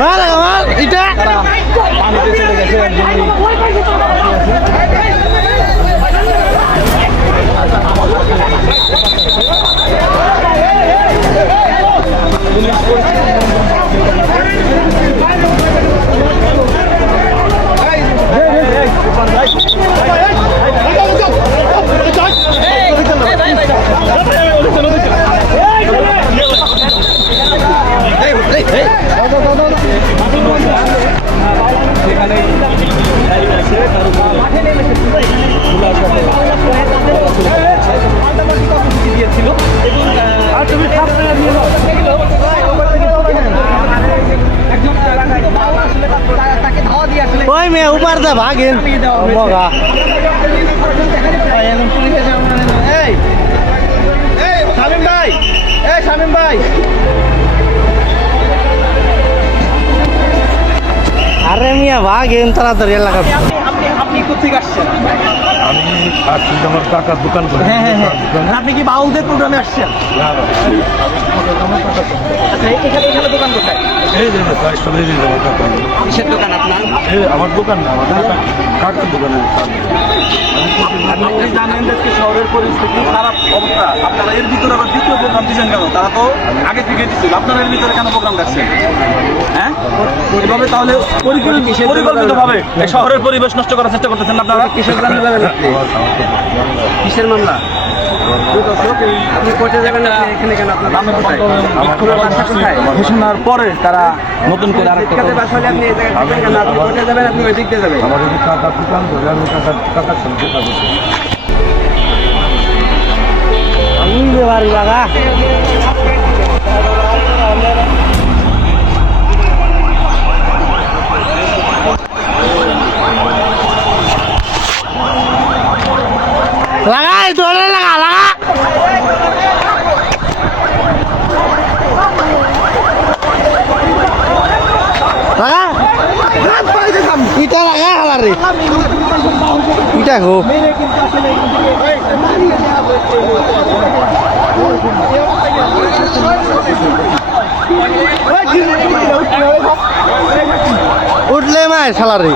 মারি এটা ওই মেয়ে উপার দা ভাগেন মগা শামিম ভাই শামিম ভাই আরে মিয়া ভাগেন তাড়াতাড়ি এলাকা আপনি কোথেকে আসছেন আমি আসছি আমার কাকার দোকান করে। আপনি কি বাউলদের প্রোগ্রামে আসছেন আচ্ছা এখানে দোকান কোথায় এই যে আসলে আমার কাকা কিসের দোকান আপনার আমার দোকান না আমার কাকার দোকানে আপনি জানেন যে শহরের পরিস্থিতি খারাপ অবস্থা, আপনারা এর ভিতরে আবার দ্বিতীয় প্রোগ্রাম দিচ্ছেন কেন? তারা তো আগে থেকে দিচ্ছিল, আপনারা এর ভিতরে কেন প্রোগ্রাম রাখছেন? হ্যাঁ, এভাবে তাহলে পরিকল্পিতভাবে এই শহরের পরিবেশ নষ্ট করার চেষ্টা করতেছেন আপনারা। কিসের মামলা যাবেন আপনি কিসের মামলা আপনি কোর্টে যাবেন না এখানে কেন আপনার বাসা কোথায় বাসা কোথায় ঘোষণার পরে তারা নতুন করে আরেকটা বাসা হলে আপনি কেন আপনি কোর্টে যাবেন আপনি ওই দিক দিয়ে যাবেন আমার যদি কাকার দোকান ধরে আমি কাকার সঙ্গে থাকবো আমি বাড়ি লাগা লাগাই দৌড়ে লাগা লাগা লাগা ইটা লাগা হালারে ইটা গো উঠলে মায় সালারে